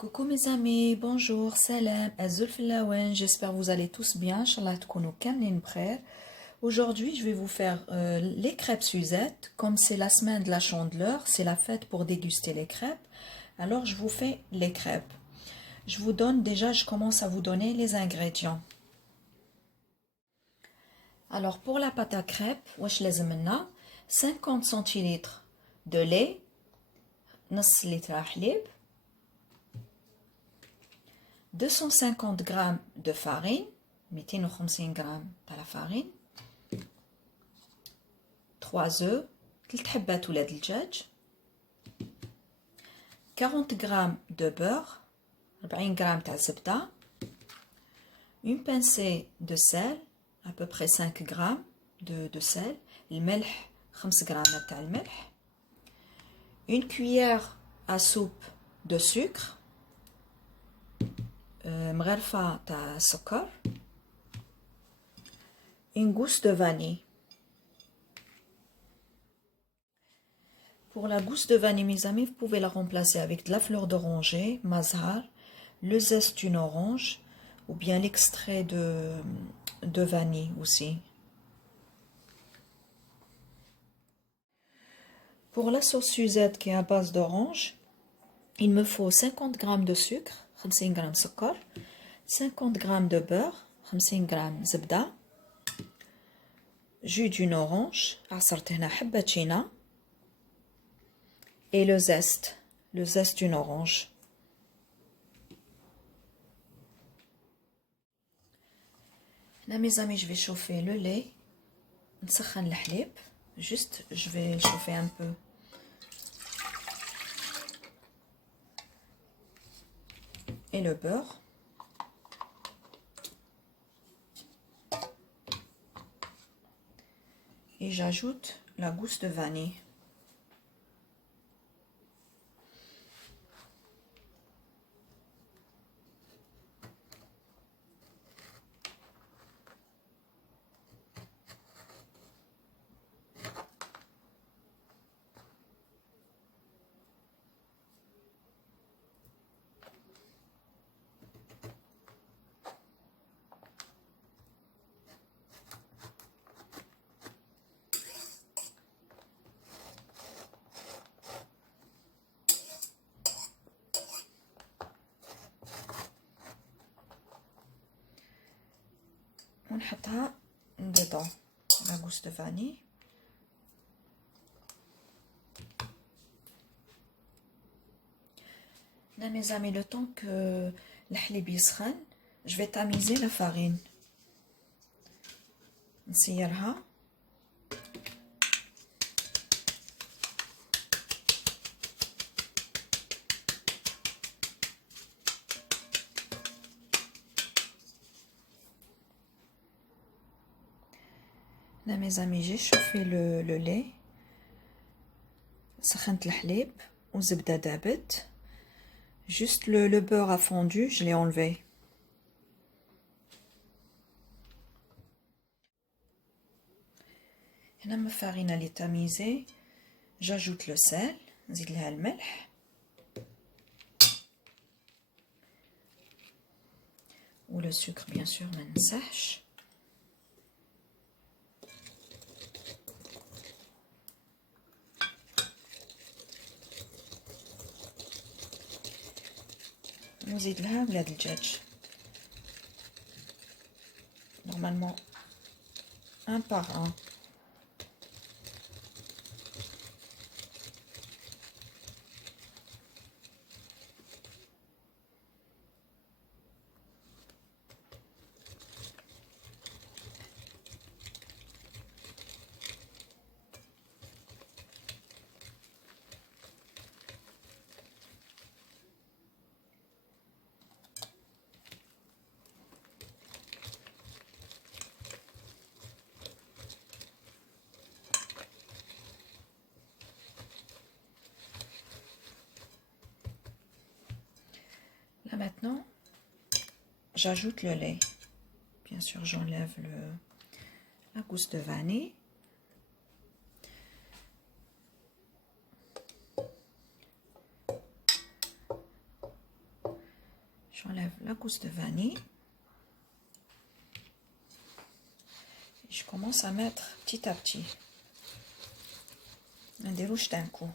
Coucou mes amis, bonjour, salam, azul filawen, j'espère que vous allez tous bien, Inch'Allah تكونوا كاملين بخير. Aujourd'hui, je vais vous faire les crêpes Suzette. Comme c'est la semaine de la Chandeleur, c'est la fête pour déguster les crêpes. Alors, je vous fais les crêpes. Je commence à vous donner les ingrédients. Alors, pour la pâte à crêpes, واش لازم لنا 50 centilitres de lait, نص litre حليب, 250 g de farine, 250 g de la farine, 3 œufs, 3 حبات ولاد الدجاج, 40 g de beurre, 40 g تاع الزبدة, une pincée de sel, à peu près 5 g de sel, الملح 5 g تاع الملح, une cuillère à soupe de sucre, مغرفة تاع السكر, une gousse de vanille. Pour la gousse de vanille, mes amis, vous pouvez la remplacer avec de la fleur d'oranger, mazhar, le zeste d'une orange ou bien l'extrait de vanille aussi. Pour la sauce Suzette qui est à base d'orange, il me faut 50 g de sucre, 50 g سكر, 50 g de beurre, 50 g زبدة, jus d'une orange, عصرت هنا حبة شينا, et le zeste d'une orange. Là, mes amis, je vais chauffer le lait. نسخن الحليب. Juste, je vais chauffer un peu. Et le beurre. Et j'ajoute la gousse de vanille. ونحطها dedans la gousse de vanille. Là, mes amis, le temps que الحليب يسخن, je vais tamiser la farine. نسيرها. Là, mes amis, j'ai chauffé le lait. سخنت الحليب والزبدة دابت. Juste le beurre a fondu, je l'ai enlevé. هنا ma farine elle est tamisée. J'ajoute le sel, نزيد لها الملح. Ou le sucre bien sûr, ما ننساش. نزيد لها ولاد الدجاج. Normalement un par un. Là maintenant, j'ajoute le lait. Bien sûr, j'enlève la gousse de vanille. J'enlève la gousse de vanille. Et je commence à mettre petit à petit. Un dérouge d'un coup.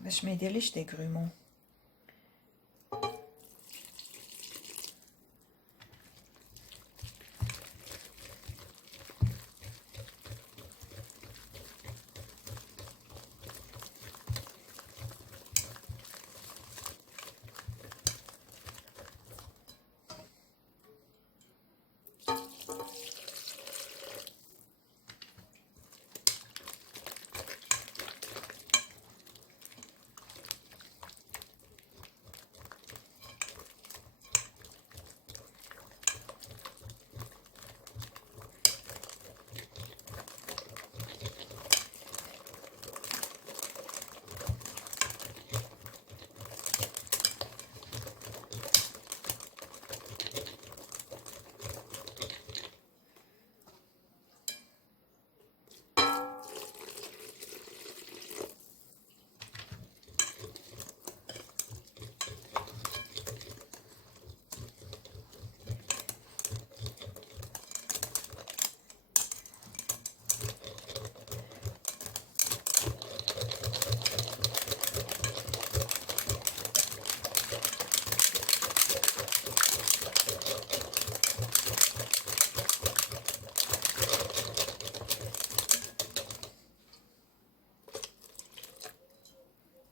باش ما يديرليش دي grumeaux.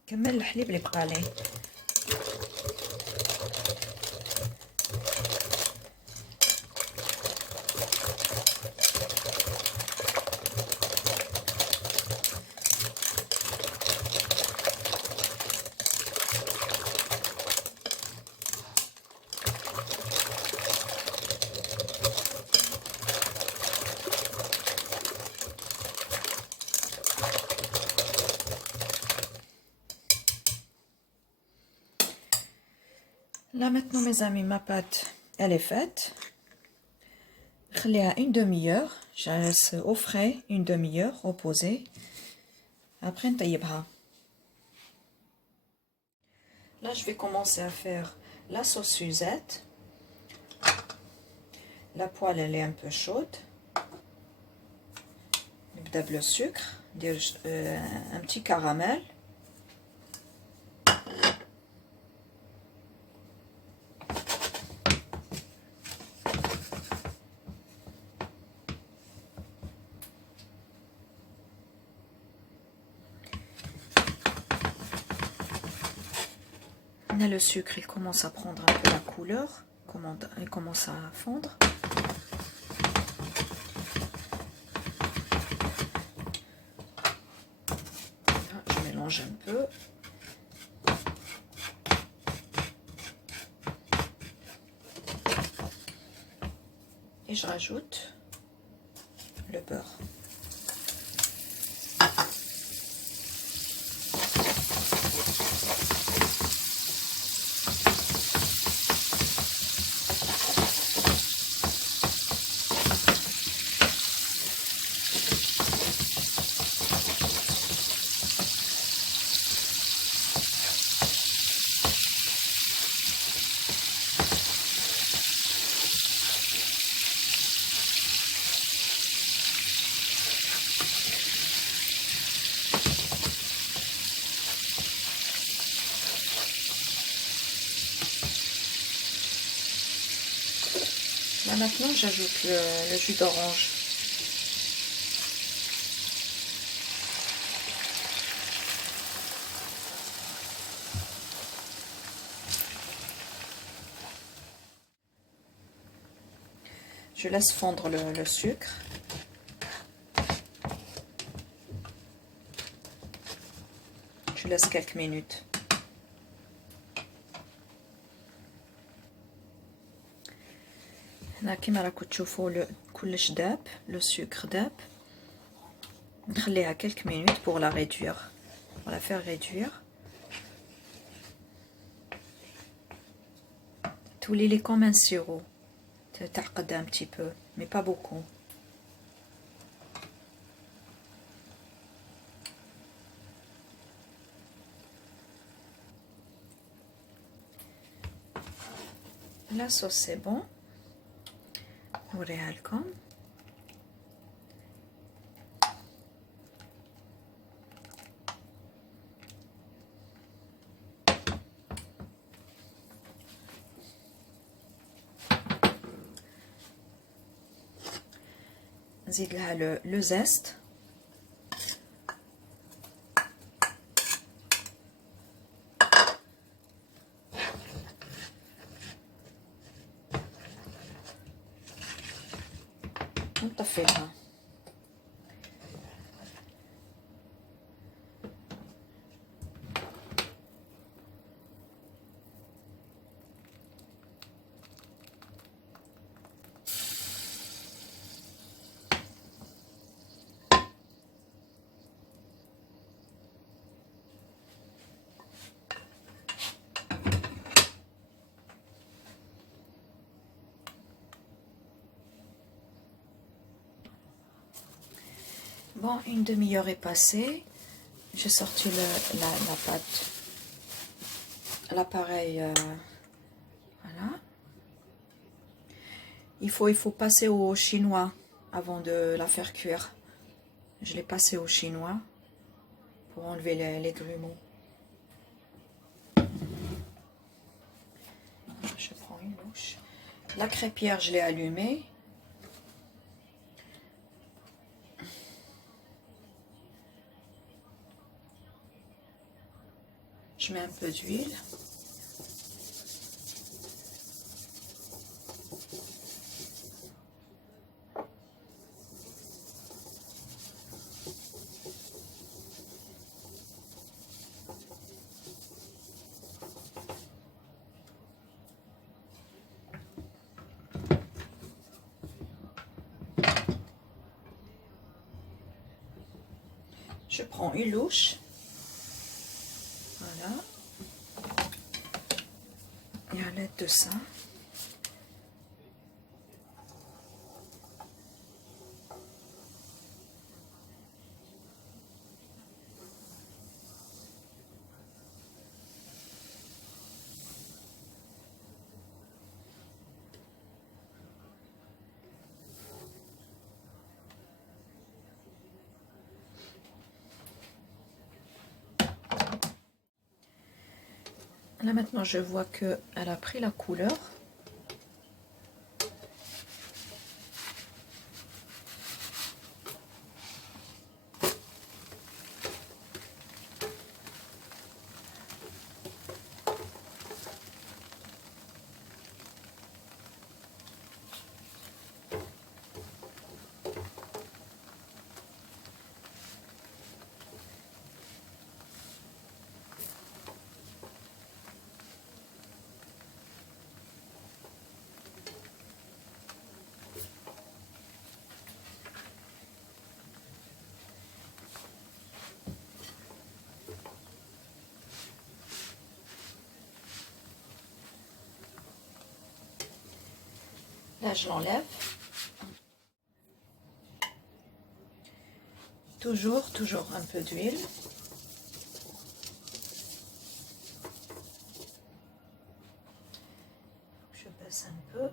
كمل الحليب اللي بقى لي. Là maintenant mes amis, ma pâte elle est faite. خليها une demi-heure, je la laisse au frais une demi-heure reposer. Après نطيبها. Là je vais commencer à faire la sauce Suzette. La poêle elle est un peu chaude. نبدا le sucre, un petit caramel. Là, le sucre il commence à prendre un peu la couleur, il commence à fondre. Là, je mélange un peu. Et je rajoute le beurre. Là maintenant j'ajoute le jus d'orange. Je laisse fondre le sucre. Je laisse quelques minutes. هنا كيما راكم تشوفوا كلش داب le sucre داب. نخليها quelques minutes pour la réduire, pour la faire réduire. تولي comme un sirop. تعقد un petit peu mais pas beaucoup. La sauce c'est bon. نوريها لكم. نزيد لها لو زيست. نطفيها. Bon, une demi-heure est passée. J'ai sorti la pâte, l'appareil. Voilà. Il faut passer au chinois avant de la faire cuire. Je l'ai passé au chinois pour enlever les grumeaux. Je prends une louche. La crêpière, je l'ai allumée. Je mets un peu d'huile. Je prends une louche. Voilà. Et à l'aide de ça, là maintenant je vois que elle a pris la couleur. Là, je l'enlève. Toujours un peu d'huile. Je baisse un peu.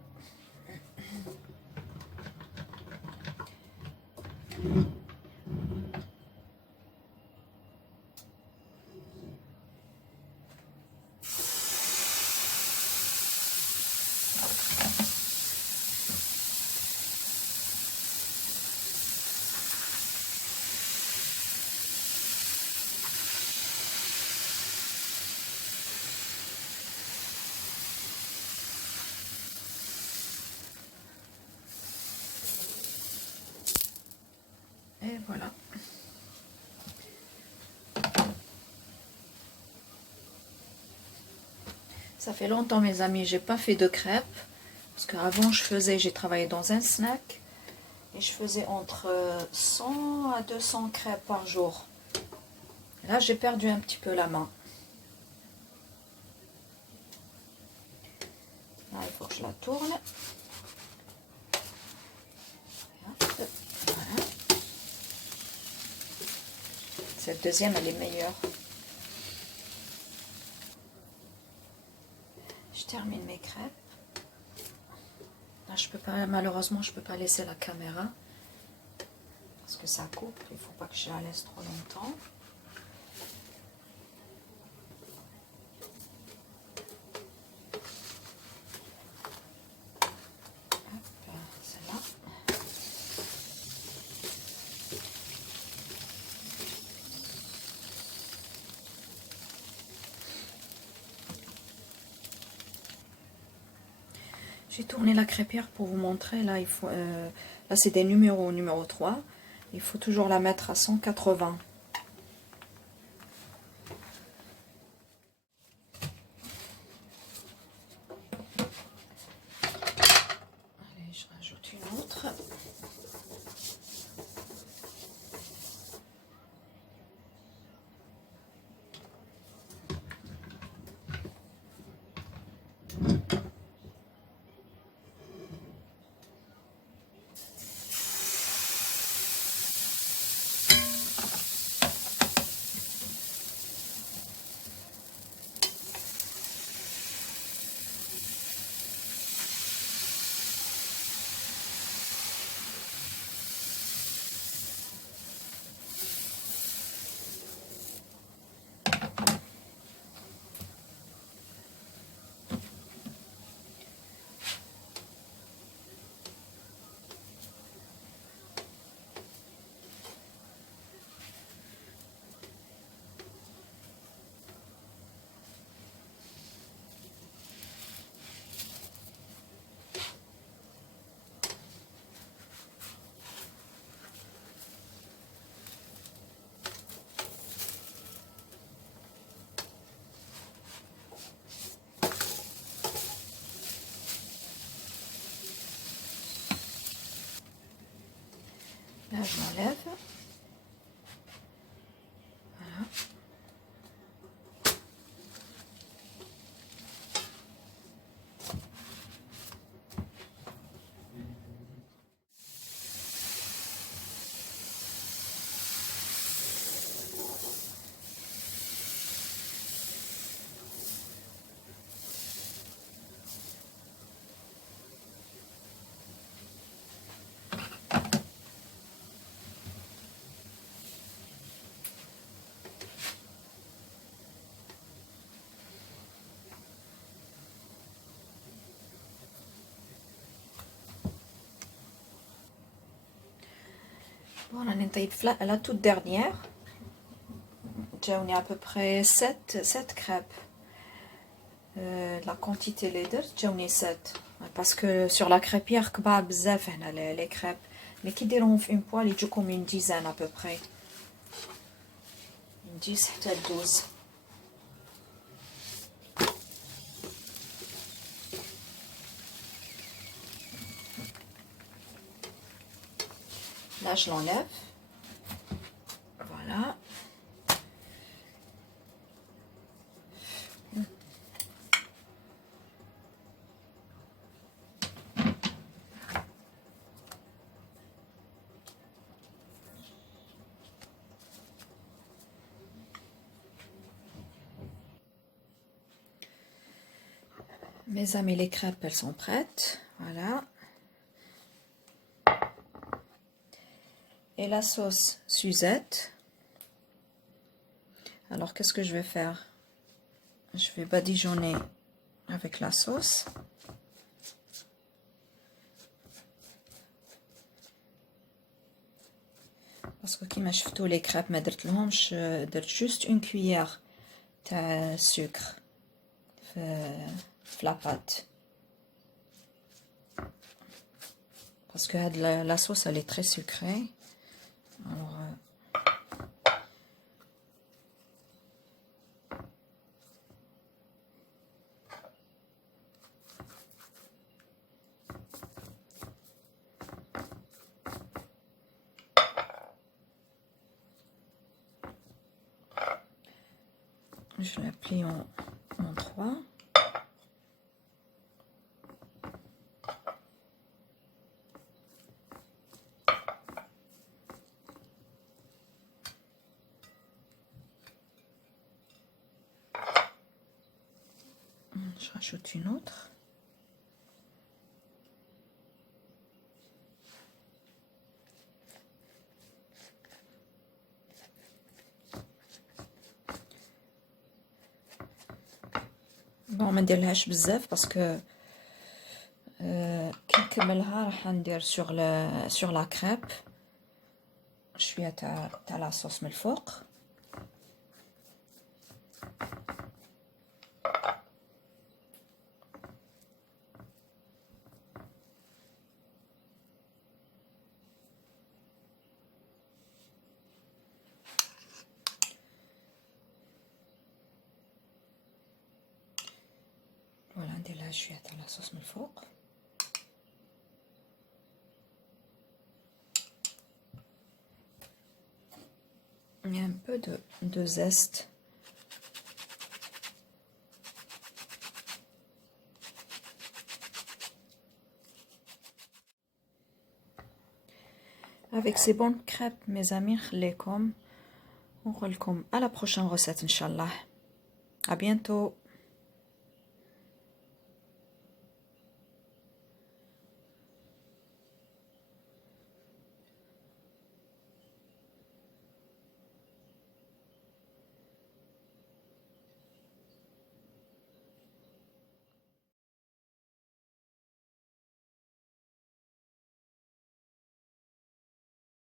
Et voilà. Ça fait longtemps, mes amis, j'ai pas fait de crêpes. Parce qu'avant, j'ai travaillé dans un snack. Et je faisais entre 100 à 200 crêpes par jour. Là, j'ai perdu un petit peu la main. Là, il faut que je la tourne. Voilà. Cette deuxième, elle est meilleure. Je termine mes crêpes. Là, je peux pas, malheureusement, je peux pas laisser la caméra parce que ça coupe. Il faut pas que je la laisse trop longtemps. Celle-là. J'ai tourné la crêpière pour vous montrer. Là, il faut, là c'est des numéro 3. Il faut toujours la mettre à 180. Allez, je rajoute une autre. Là, je l'enlève. Voilà. Voilà, نطيب la toute dernière. جاوني à peu près 7 crêpes. La quantité les deux, جاوني 7. Parce que sur la crêpière كبار بزاف هنا les crêpes. Mais qui diront une poêle يجوكم une dizaine à peu près. Une 10 حتى 12. Là, je l'enlève. Voilà. Mes amis, les crêpes, elles sont prêtes. Voilà. Et la sauce Suzette. Alors, qu'est-ce que je vais faire? Je vais badigeonner avec la sauce. Parce que كيما شفتوا les crêpes ما درت لهمش درت juste une cuillère تاع sucre في la pâte. Parce que la sauce elle est très sucrée. Alors je la plie en 3. Je rajoute une autre. Bon, ما نديرلهاش بزاف باسكو كي نكملها راح ندير sur la crêpe شويه تاع لاصوص من الفوق. فوالا ندير لها شويه تاع لاصوص من الفوق. Il y a un peu de zeste. Avec ces bonnes crêpes, mes amis, on à la prochaine recette, Inch'Allah. À bientôt.